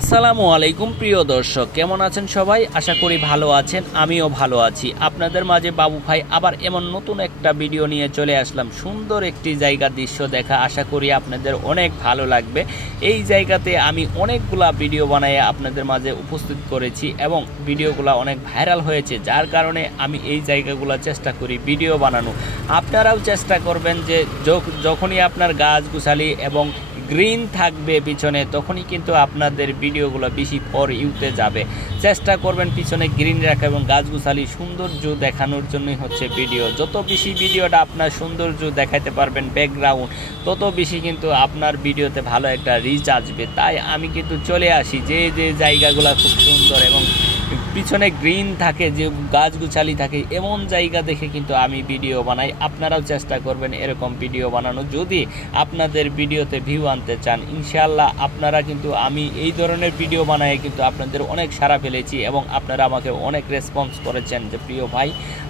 আসসালামু আলাইকুম প্রিয় দর্শক, কেমন আছেন সবাই? আশা করি ভালো আছেন, আমিও ভালো আছি। আপনাদের মাঝে বাবু ভাই আবার এমন নতুন একটা ভিডিও নিয়ে চলে আসলাম। সুন্দর একটি জায়গার দৃশ্য দেখা, আশা করি আপনাদের অনেক ভালো লাগবে। এই জায়গাতে আমি অনেকগুলা ভিডিও বানাই আপনাদের মাঝে উপস্থিত করেছি এবং ভিডিওগুলো অনেক ভাইরাল হয়েছে, যার কারণে আমি এই জায়গাগুলো চেষ্টা করি ভিডিও বানানো। আপনারাও চেষ্টা করবেন যে যখনই আপনার গাছগুছালি এবং গ্রিন থাকবে পিছনে, তখনই কিন্তু আপনাদের ভিডিওগুলো বেশি ফর ইউতে যাবে। চেষ্টা করবেন পিছনে গ্রিন রাখা এবং গাছগুছালি সৌন্দর্য দেখানোর জন্যই হচ্ছে ভিডিও। যত বেশি ভিডিওটা আপনার সৌন্দর্য দেখাতে পারবেন ব্যাকগ্রাউন্ড, তত বেশি কিন্তু আপনার ভিডিওতে ভালো একটা রিচ আসবে। তাই আমি কিন্তু চলে আসি যে জায়গাগুলো খুব সুন্দর এবং পিছনে গ্রিন থাকে, যে গাছগুছালি থাকে, এমন জায়গা দেখে কিন্তু আমি ভিডিও বানাই। আপনারাও চেষ্টা করবেন এরকম ভিডিও বানানো যদি আপনাদের ভিডিওতে ভিউ আনতে চান। ইনশাআল্লাহ আপনারা কিন্তু, আমি এই ধরনের ভিডিও বানাই কিন্তু আপনাদের অনেক সাড়া ফেলেছি এবং আপনারা আমাকে অনেক রেসপন্স করেছেন যে প্রিয় ভাই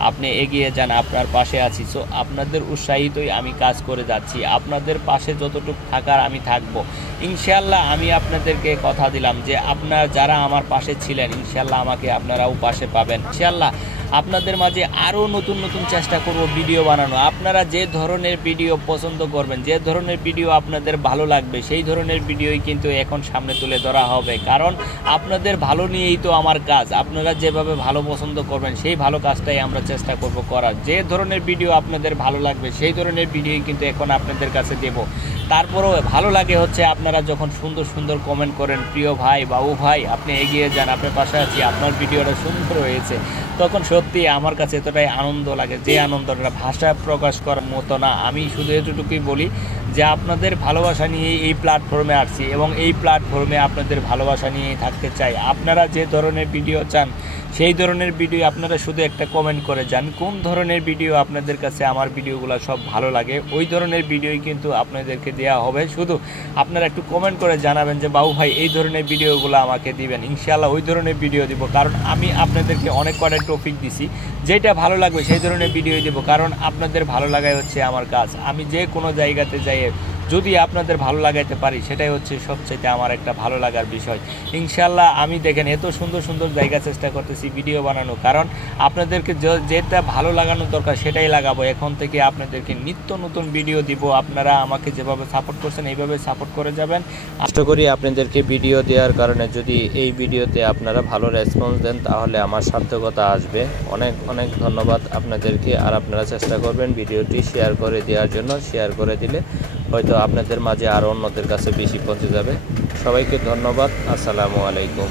আপনি এগিয়ে যান, আপনার পাশে আছি। সো আপনাদের উৎসাহিতই আমি কাজ করে যাচ্ছি, আপনাদের পাশে যতটুকু থাকার আমি থাকবো। ইনশাআল্লাহ আমি আপনাদেরকে কথা দিলাম যে আপনারা যারা আমার পাশে ছিলেন, ইনশাআল্লাহ আমাকে আপনারাও পাশে পাবেন। ইনশাআল্লাহ আপনাদের মাঝে আরও নতুন নতুন চেষ্টা করব ভিডিও বানানো। আপনারা যে ধরনের ভিডিও পছন্দ করবেন, যে ধরনের ভিডিও আপনাদের ভালো লাগবে, সেই ধরনের ভিডিওই কিন্তু এখন সামনে তুলে ধরা হবে। কারণ আপনাদের ভালো নিয়েই তো আমার কাজ। আপনারা যেভাবে ভালো পছন্দ করবেন সেই ভালো কাজটাই আমরা চেষ্টা করব করার। যে ধরনের ভিডিও আপনাদের ভালো লাগবে সেই ধরনের ভিডিওই কিন্তু এখন আপনাদের কাছে দেব। তারপরেও ভালো লাগে হচ্ছে আপনারা যখন সুন্দর সুন্দর কমেন্ট করেন, প্রিয় ভাই বাবু ভাই আপনি এগিয়ে যান, আপনার পাশে আছি, আপনার ভিডিওটা সুন্দর হয়েছে, তখন সত্যি আমার কাছে এতটাই আনন্দ লাগে যে আনন্দটা ভাষায় প্রকাশ করার মতো না। আমি শুধু এতটুকুই বলি যে আপনাদের ভালোবাসা নিয়ে এই প্ল্যাটফর্মে আসছি এবং এই প্ল্যাটফর্মে আপনাদের ভালোবাসা নিয়েই থাকতে চাই। আপনারা যে ধরনের ভিডিও চান সেই ধরনের ভিডিও আপনারা শুধু একটা কমেন্ট করে যান কোন ধরনের ভিডিও আপনাদের কাছে আমার ভিডিওগুলো সব ভালো লাগে, ওই ধরনের ভিডিওই কিন্তু আপনাদেরকে দেওয়া হবে। শুধু আপনারা একটু কমেন্ট করে জানাবেন যে বাবু ভাই এই ধরনের ভিডিওগুলো আমাকে দিবেন, ইনশাআল্লাহ ওই ধরনের ভিডিও দিব। কারণ আমি আপনাদেরকে অনেক কটা টপিক দিছি, যেটা ভালো লাগবে সেই ধরনের ভিডিওই দেবো। কারণ আপনাদের ভালো লাগাই হচ্ছে আমার কাজ। আমি যে কোনো জায়গাতে যাই যদি আপনাদের ভালো লাগাইতে পারি, সেটাই হচ্ছে সবচেয়ে আমার একটা ভালো লাগার বিষয়। ইনশাআল্লাহ আমি দেখেন এত সুন্দর সুন্দর জায়গা চেষ্টা করতেছি ভিডিও বানানো, কারণ আপনাদেরকে যেটা ভালো লাগানো দরকার সেটাই লাগাবো। এখন থেকে আপনাদেরকে নিত্য নতুন ভিডিও দিব। আপনারা আমাকে যেভাবে সাপোর্ট করছেন এইভাবে সাপোর্ট করে যাবেন। আশা করি আপনাদেরকে ভিডিও দেওয়ার কারণে যদি এই ভিডিওতে আপনারা ভালো রেসপন্স দেন তাহলে আমার সার্থকতা আসবে। অনেক অনেক ধন্যবাদ আপনাদেরকে। আর আপনারা চেষ্টা করবেন ভিডিওটি শেয়ার করে দেওয়ার জন্য। শেয়ার করে দিলে হয়তো আপনাদের মাঝে আরও অন্যদের কাছে বেশি পৌঁছে যাবে। সবাইকে ধন্যবাদ। আসসালামু আলাইকুম।